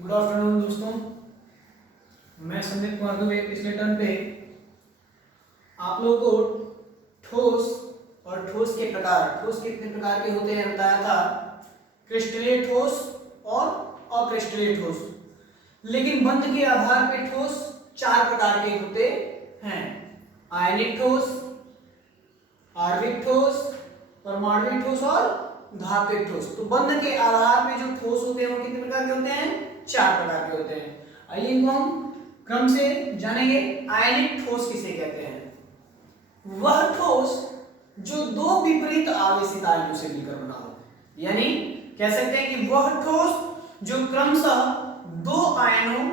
Good afternoon दोस्तों, मैं संदीप कुमार दुबे। पिछले टर्न पे आप लोगों को ठोस और ठोस के प्रकार, ठोस कितने प्रकार के होते हैं बताया था, क्रिस्टलीय ठोस और अक्रिस्टलीय ठोस। लेकिन बंध के आधार पे ठोस चार प्रकार के होते हैं: आयनिक ठोस, आणविक ठोस, परमाणुविक ठोस और धात्विक ठोस। तो बंध के आधार पे जो ठोस होते हैं वो कितने प्रकार के होते हैं? चार प्रकार के होते हैं। आइए इनको हम क्रम से जानेंगे। आयनिक ठोस किसे कहते हैं? वह ठोस जो दो विपरीत आवेशित आयनों से मिलकर बना हो, यानी कह सकते हैं कि वह ठोस जो क्रमशः दो आयनों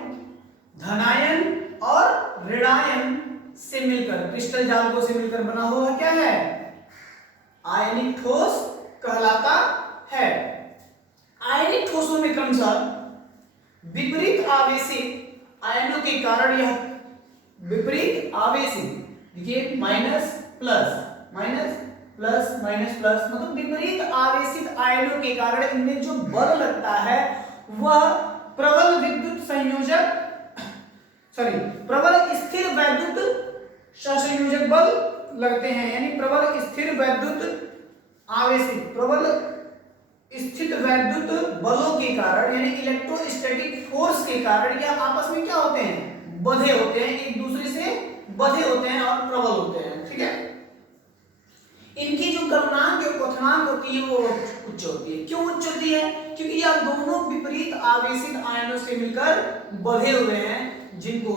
धनायन और ऋणायन से मिलकर, क्रिस्टल जालकों से मिलकर बना हुआ क्या है? आयनिक ठोस कहलाता है। आयनिक ठोसों में क्रमशः विपरीत आवेशित आयनों के कारण, यह विपरीत आवेशित, देखिए minus plus minus plus minus plus, मतलब विपरीत आवेशित आयनों के कारण इनमें जो बल लगता है वह प्रबल विद्युत संयोजक प्रबल स्थिर वैद्युत सहसंयोजक बल लगते हैं। यानी प्रबल स्थिर वैद्युत आवेशित, प्रबल स्थित वैद्युत बलों के कारण, यानी इलेक्ट्रोस्टैटिक फोर्स के कारण यह आपस में क्या होते हैं? बंधे होते हैं, एक दूसरे से बंधे होते हैं और प्रबल होते हैं। ठीक है, इनकी जो गलनांक और क्वथनांक होती है वो उच्च होती है। क्यों उच्च होती है? क्योंकि यह दोनों विपरीत आवेशित आयनों से मिलकर बंधे हुए हैं, जिनको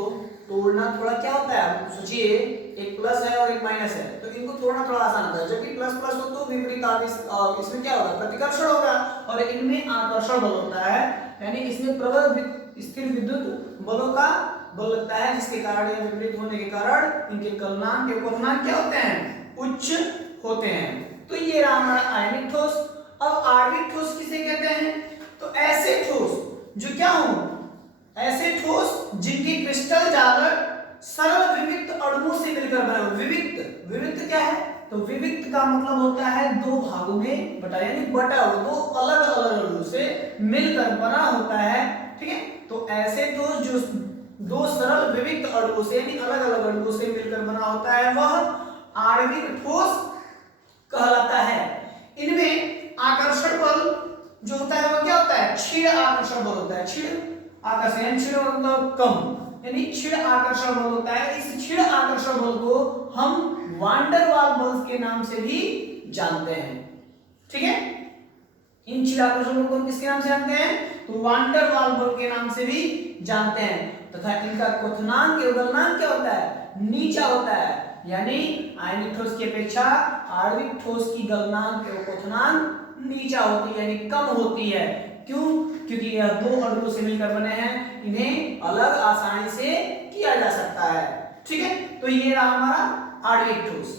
तोड़ना थोड़ा क्या होता है? आप सोचिए, एक प्लस है और एक माइनस है, तो इनको तोड़ना थोड़ा आसान होता है। जबकि प्लस प्लस हो तो विपरीत आवेश, इसमें क्या होगा? प्रतिकर्षण होगा, और इनमें आकर्षण बल होता है। यानी इसमें प्रबल स्थिर विद्युत बलों का बल लगता है, जिसके कारण यह विपरीत होने के कारण इनके गलनांक और क्वथनांक क्या होते हैं? उच्च होते हैं। तो ये रहा हमारा आयनिक ठोस। अब आणविक ठोस किसे कहते हैं? तो ऐसे ठोस जो क्या हो, ऐसे ठोस जिनकी क्रिस्टल जालक सरल विविक्त अणुओं से मिलकर बने हो। विविक्त, विविक्त क्या है? तो विविक्त का मतलब होता है दो भागों में बटा, यानी बटा हो, दो अलग अलग अणुओं से मिलकर बना होता है। ठीक है, तो ऐसे ठोस जो दो सरल विविक्त अणुओं से, यानी अलग अलग अणुओं से मिलकर बना होता है, वह आणविक ठोस कहलाता है। इनमें आकर्षण बल जो होता है वो क्या होता है? क्षीण आकर्षण बल होता है। क्षीण आकर्षण, क्षीण मतलब कम, यानी क्षीण आकर्षण बल होता है। इस क्षीण आकर्षण बल को हम वांडर वाल बल के नाम से भी जानते हैं। ठीक है, इन क्षीण आकर्षण बल को हम किसके नाम से जानते हैं? तो वांडर वाल बल के नाम से भी जानते हैं। तथा इनका क्वथनांक और गलनांक क्या होता है? नीचा होता है। यानी आयनिक ठोस की अपेक्षा आणविक ठोस की गलनांक और क्वथनांक नीचा होती है, यानी कम होती है। क्यों? क्योंकि यह दो अणुओं से मिलकर बने हैं, इन्हें अलग आसानी से किया जा सकता है। ठीक है, तो ये रहा हमारा आणविक ठोस।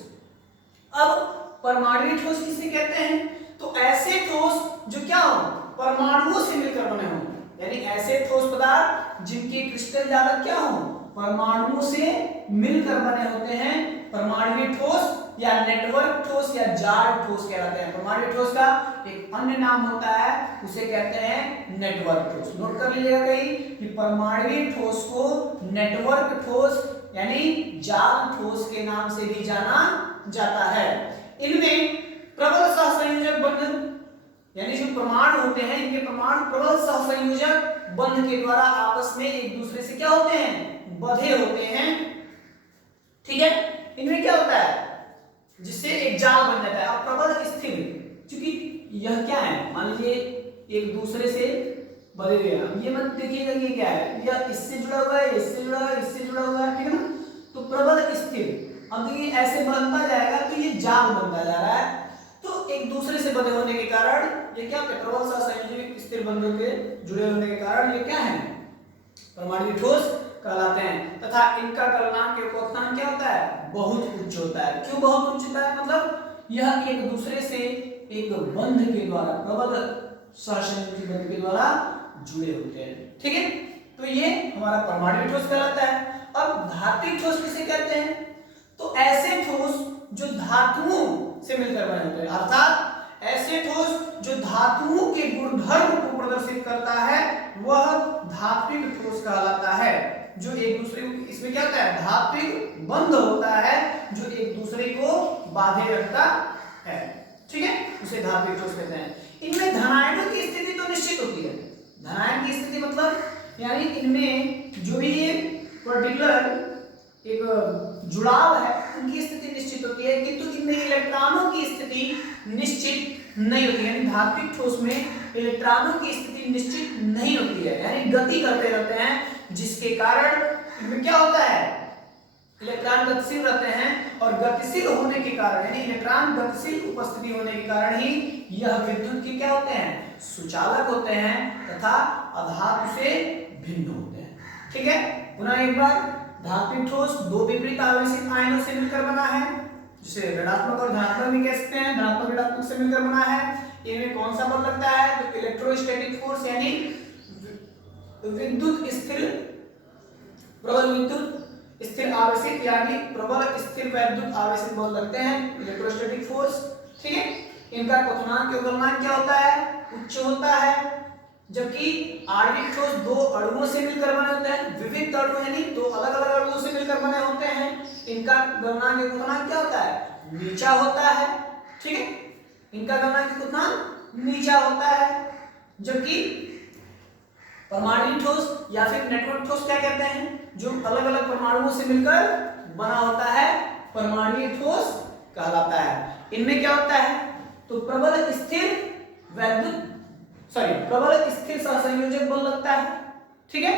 अब परमाणुविक ठोस किसे कहते हैं? तो ऐसे ठोस जो क्या हो, परमाणुओं से मिलकर बने हो, यानी ऐसे ठोस पदार्थ जिनके क्रिस्टल जालक क्या हो, परमाणुओं से मिलकर बने होते हैं, परमाणुविक ठोस या नेटवर्क ठोस या जाल ठोस कहलाते हैं। परमाणुविक ठोस का एक अन्य नाम होता है, उसे कहते हैं नेटवर्क ठोस। नोट कर लीजिएगा कहीं कि परमाणुविक ठोस को नेटवर्क ठोस यानी जाल ठोस के नाम से भी जाना जाता है। इनमें प्रबल सहसंयोजक बंधन, यानी जो परमाणु होते हैं, इनके परमाणु प्रबल सहसंयोजक बंध के द्वारा आपस में एक दूसरे से क्या होते हैं? बंधे होते हैं। ठीक है, इनमें क्या होता है? जिससे एक जाल बन जाता है। अब प्रबल स्थिर, क्योंकि यह क्या है, मान लीजिए एक दूसरे से बंधे हुए हैं। ये मत देखिएगा कि क्या है, यह इससे जुड़ा हुआ है, इससे जुड़ा हुआ है, इससे जुड़ा हुआ है। ठीक है ना, तो प्रबल स्थिर। अब देखिए ऐसे बनता जाएगा तो ये जाल बनता जा रहा है। तो एक दूसरे से बंधे होने के कारण ये क्या, प्रबल सहसंयोजक स्थिर बंधों के जुड़े होने के कारण ये क्या है? परमाणुविक ठोस कहलाते हैं। तथा इनका गलनांक और क्वथनांक क्या होता है? बहुत उच्च होता है। क्यों बहुत उच्च होता है? मतलब यह एक दूसरे से एक बंध के द्वारा, प्रबल सहसंयोजक बंध के द्वारा जुड़े होते हैं। ठीक है, तो ये हमारा परमाणुविक ठोस कहलाता है। अब धात्विक ठोस किसे कहते हैं? तो ऐसे ठोस जो धातुओं से मिलकर बने होते हैं, अर्थात ऐसे ठोस जो धातुओं के गुणधर्म को प्रदर्शित करता है वह धात्विक ठोस कहलाता है। जो एक दूसरे को, इसमें क्या होता है, धात्विक बंध होता है जो एक दूसरे को बांधे रखता है, ठीक है, उसे धात्विक ठोस कहते हैं। इनमें धनायनों की स्थिति तो निश्चित होती है। धनायन की स्थिति मतलब यानी इनमें जो भी ये पर्टिकुलर एक जुड़ाव है उनकी स्थिति निश्चित होती है, किंतु इनमें इलेक्ट्रॉनों की स्थिति निश्चित नहीं होती है। यानी धात्विक ठोस में इलेक्ट्रॉनों की स्थिति निश्चित नहीं होती है, यानी गति करते रहते हैं, जिसके कारण इनमें क्या होता है, इलेक्ट्रॉन गतिशील रहते हैं और गतिशील होने के कारण यानी इलेक्ट्रॉन गतिशील उपस्थिति होने के कारण ही यह विद्युत के क्या होते हैं, सुचालक होते हैं तथा अधातु से भिन्न होते हैं। ठीक है, पुनः एक बार, धात्विक ठोस दो विपरीत आवेशित आयनों से मिलकर बना है, जिसे ऋणात्मक और धनात्मक भी कह सकते हैं, धनात्मक ऋणात्मक से मिलकर बना है। इनमें कौन सा बल लगता है, तो इलेक्ट्रोस्टैटिक फोर्स यानी विद्युत स्थिर प्रबल विद्युत स्थिर आवेशित यानी प्रबल स्थिर वैद्युत आवेशित बल लगते हैं, इलेक्ट्रोस्टैटिक फोर्स। ठीक है, इनका क्वथनांक या गलनांक क्या होता है, उच्च होता है। जबकि आणविक ठोस दो अणुओं से मिलकर बने होते हैं, विविध अणु यानी दो अलग अलग अणुओं से मिलकर बने होते हैं, इनका गलनांक या क्वथनांक क्या होता है, नीचा होता है। ठीक है, इनका गलनांक या क्वथनांक नीचा होता है। जबकि परमाणु ठोस या फिर नेटवर्क ठोस क्या कहते हैं, जो अलग अलग परमाणुओं से मिलकर बना होता है, परमाणु ठोस कहलाता है। इनमें क्या होता है, तो प्रबल स्थिर वैद्युत प्रबल स्थिर सहसंयोजक बल लगता है। ठीक है,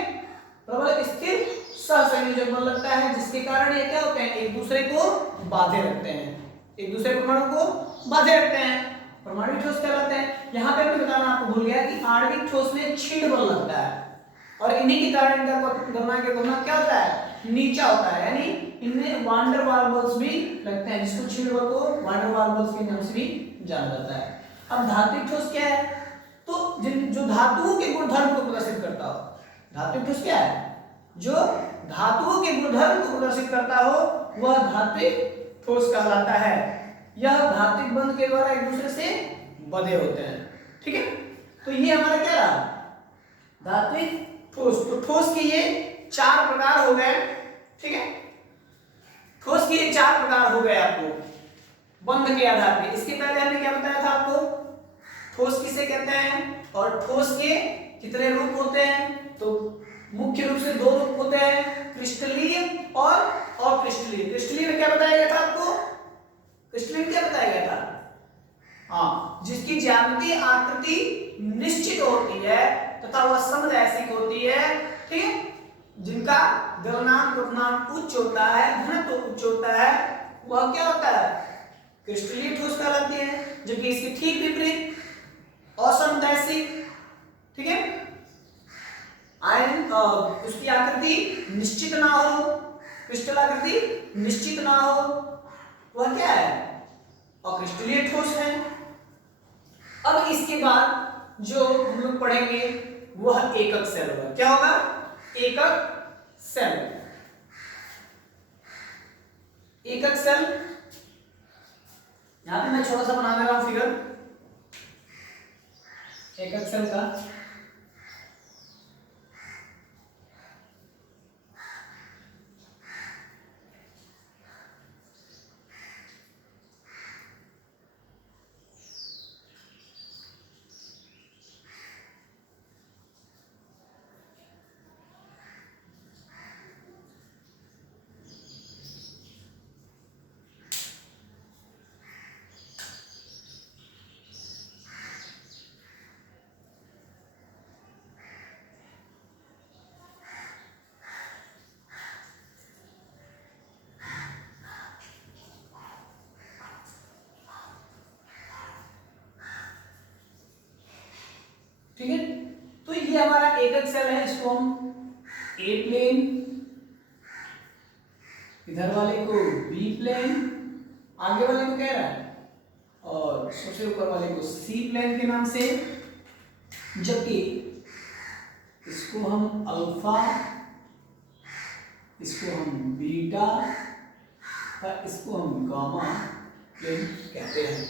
प्रबल स्थिर सहसंयोजक बल लगता है, जिसके कारण ये क्या होते हैं, एक दूसरे को बांधे रखते हैं, एक दूसरे परमाणु को बांधे रखते हैं, परमाणु ठोस कहलाते हैं। यहाँ पे मैं बताना आपको भूल गया कि आणविक ठोस में क्षीण बल लगता है और इन्हीं के कारण इनका गलनांक क्या होता है, नीचा होता है, यानी इनमें वान डेर वाल बल्स भी लगते हैं, जिसको क्षीण बल को वान डेर वाल बल्स के नाम से भी जाना जाता है। अब धात्विक ठोस क्या है, तो जो धातुओं के गुणधर्म को प्रदर्शित करता हो, धात्विक ठोस क्या है, जो धातुओं के गुणधर्म को प्रदर्शित करता हो वह धात्विक ठोस कहलाता है। यह धात्विक बंध के द्वारा एक दूसरे से बंधे होते हैं। ठीक है, तो ये हमारा क्या रहा, धात्विक ठोस। तो ठोस के ये चार प्रकार हो गए। ठीक है, ठोस के ये चार प्रकार हो गए आपको बंध के आधार पे। इसके पहले हमने क्या बताया था आपको, ठोस किसे कहते हैं और ठोस के कितने रूप होते हैं, तो मुख्य रूप से दो रूप होते हैं, क्रिस्टलीय और अक्रिस्टलीय। क्रिस्टलीय में क्या बताया गया था आपको, क्रिस्टलीय में क्या बताया गया था, हाँ, जिसकी ज्यामितीय आकृति निश्चित होती है तथा वह समरैखिक होती है। ठीक है, जिनका गलनांक क्वथनांक उच्च होता है, घनत्व उच्च होता है, वह क्या होता है, क्रिस्टलीय ठोस कहलाती है। जबकि इसके ठीक विपरीत असमदैशिक, ठीक है, आयन उसकी आकृति निश्चित ना हो, क्रिस्टल आकृति निश्चित ना हो, वह क्या है, अक्रिस्टलीय ठोस है। अब इसके बाद जो हम लोग पढ़ेंगे वह एकक सेल होगा। क्या होगा, एकक सेल। एकक सेल यहां पे मैं छोटा सा बना दे रहा हूं फिगर एकक सेल का। ठीक है, तो ये हमारा एकक सेल है, इसको हम ए प्लेन, इधर वाले को बी प्लेन, आगे वाले को कह रहा है, और सबसे ऊपर वाले को सी प्लेन के नाम से, जबकि इसको हम अल्फा, इसको हम बीटा और इसको हम गामा प्लेन कहते हैं।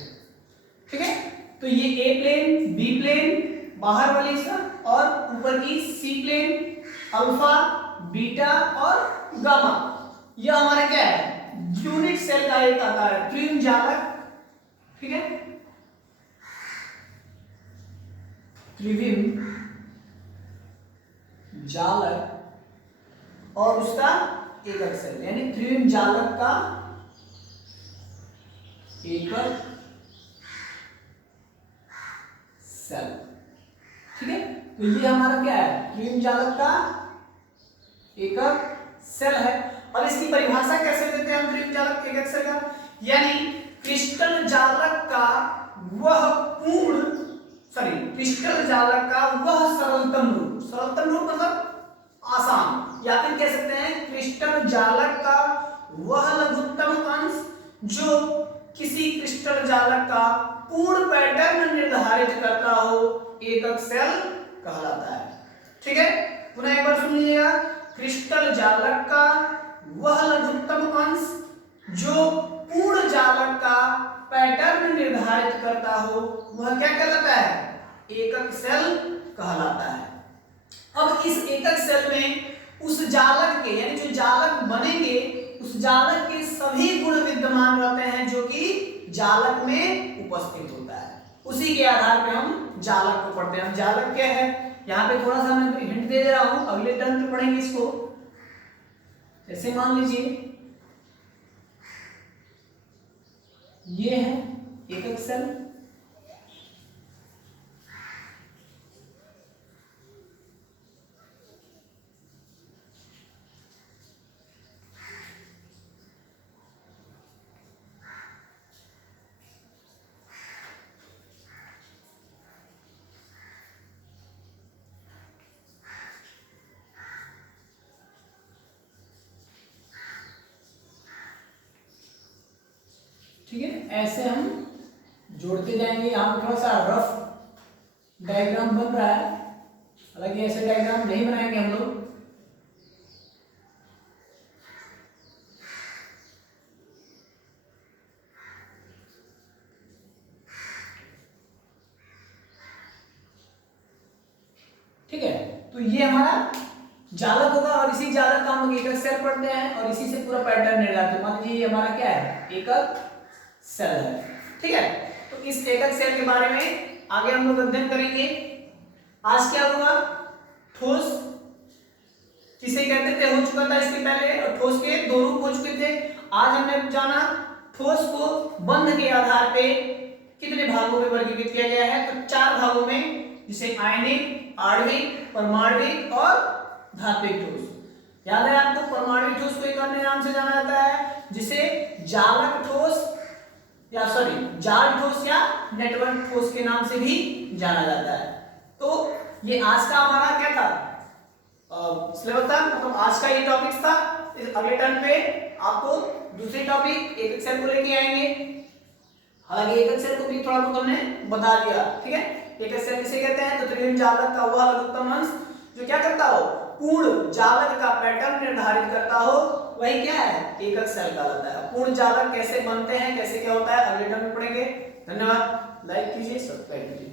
ठीक है, तो ये ए प्लेन, बी प्लेन, बाहर वाली हिस्सा और ऊपर की सी प्लेन, अल्फा, बीटा और गामा। यह हमारा क्या है, यूनिट सेल का एक आकार है, त्रिविम ठीक है, त्रिविम जालक और उसका एकक सेल, यानी त्रिविम जालक का एकक सेल। ठीक है, तो ये हमारा क्या है, त्रिविम जालक का एकक सेल है। और इसकी परिभाषा कैसे देते हैं हम त्रिविम जालक एकक सेल का, यानी क्रिस्टल जालक का वह क्रिस्टल जालक का वह सरलतम रूप मतलब आसान, या फिर कह सकते हैं क्रिस्टल जालक का वह लघुत्तम अंश जो किसी क्रिस्टल जालक का पूर्ण पैटर्न निर्धारित करता हो, एकक सेल कहलाता है। ठीक है, पुनः एक बार सुन लीजिएगा, क्रिस्टल जालक का वह लघुत्तम अंश जो पूर्ण जालक का पैटर्न निर्धारित करता हो, वह क्या कहलाता है, एकक सेल कहलाता है। अब इस एकक सेल में उस जालक के, यानी जो जालक बनेंगे उस जालक के सभी गुण विद्यमान रहते हैं जो कि जालक में उपस्थित होता है। उसी के आधार पे हम जालक को पढ़ते हैं। हम जालक क्या है, यहाँ पे थोड़ा सा मैं हिंट दे रहा हूं, अगले टर्म पे पढ़ेंगे इसको। जैसे मान लीजिए ये है एकक सेल, ठीक है, ऐसे हम जोड़ते जाएंगे। यहाँ पे थोड़ा सा रफ डायग्राम बन रहा है, हालांकि ऐसे डायग्राम नहीं बनाएंगे हम लोग। ठीक है, तो ये हमारा जालक होगा और इसी जालक का हम लोग एकक सेल पढ़ते हैं और इसी से पूरा पैटर्न निर्धारित होता है। मान लीजिए ये हमारा क्या है, एकक सेल है। ठीक है, तो इस एकक सेल के बारे में आगे हम लोग अध्ययन करेंगे। आज क्या हुआ, ठोस किसे कहते थे हो चुका था इसके पहले, और ठोस के दो रूप हो चुके थे। आज हमने जाना ठोस को बंध के आधार पे कितने भागों में वर्गीकृत किया गया है, तो 4 भागों में, जिसे आयनिक, आणविक, परमाणविक और धात्विक ठोस। याद है आपको, परमाणविक ठोस को एक अन्य नाम से जाना जाता है जिसे जालक ठोस या जाल ठोस या नेटवर्क ठोस के नाम से भी जाना जाता है। तो ये आज का हमारा क्या था, सिलेबस था, मतलब आज का ये टॉपिक्स था। इस अगले टर्म पे आपको दूसरे टॉपिक एकक सेल को लेके आएंगे। हालांकि एकक सेल को भी थोड़ा बहुत हमने बता दिया। ठीक है, एकक सेल किसे कहते हैं, तो त्रिविम जालक का वह लघुत्तम अंश जो क्या करता हो, पूर्ण जालक का पैटर्न निर्धारित करता हो, वही क्या है, एकक सेल कहलाता है। पूर्ण जालक कैसे बनते हैं, कैसे क्या होता है, अगले टर्म में पढ़ेंगे। धन्यवाद, लाइक कीजिए, सब्सक्राइब कीजिए।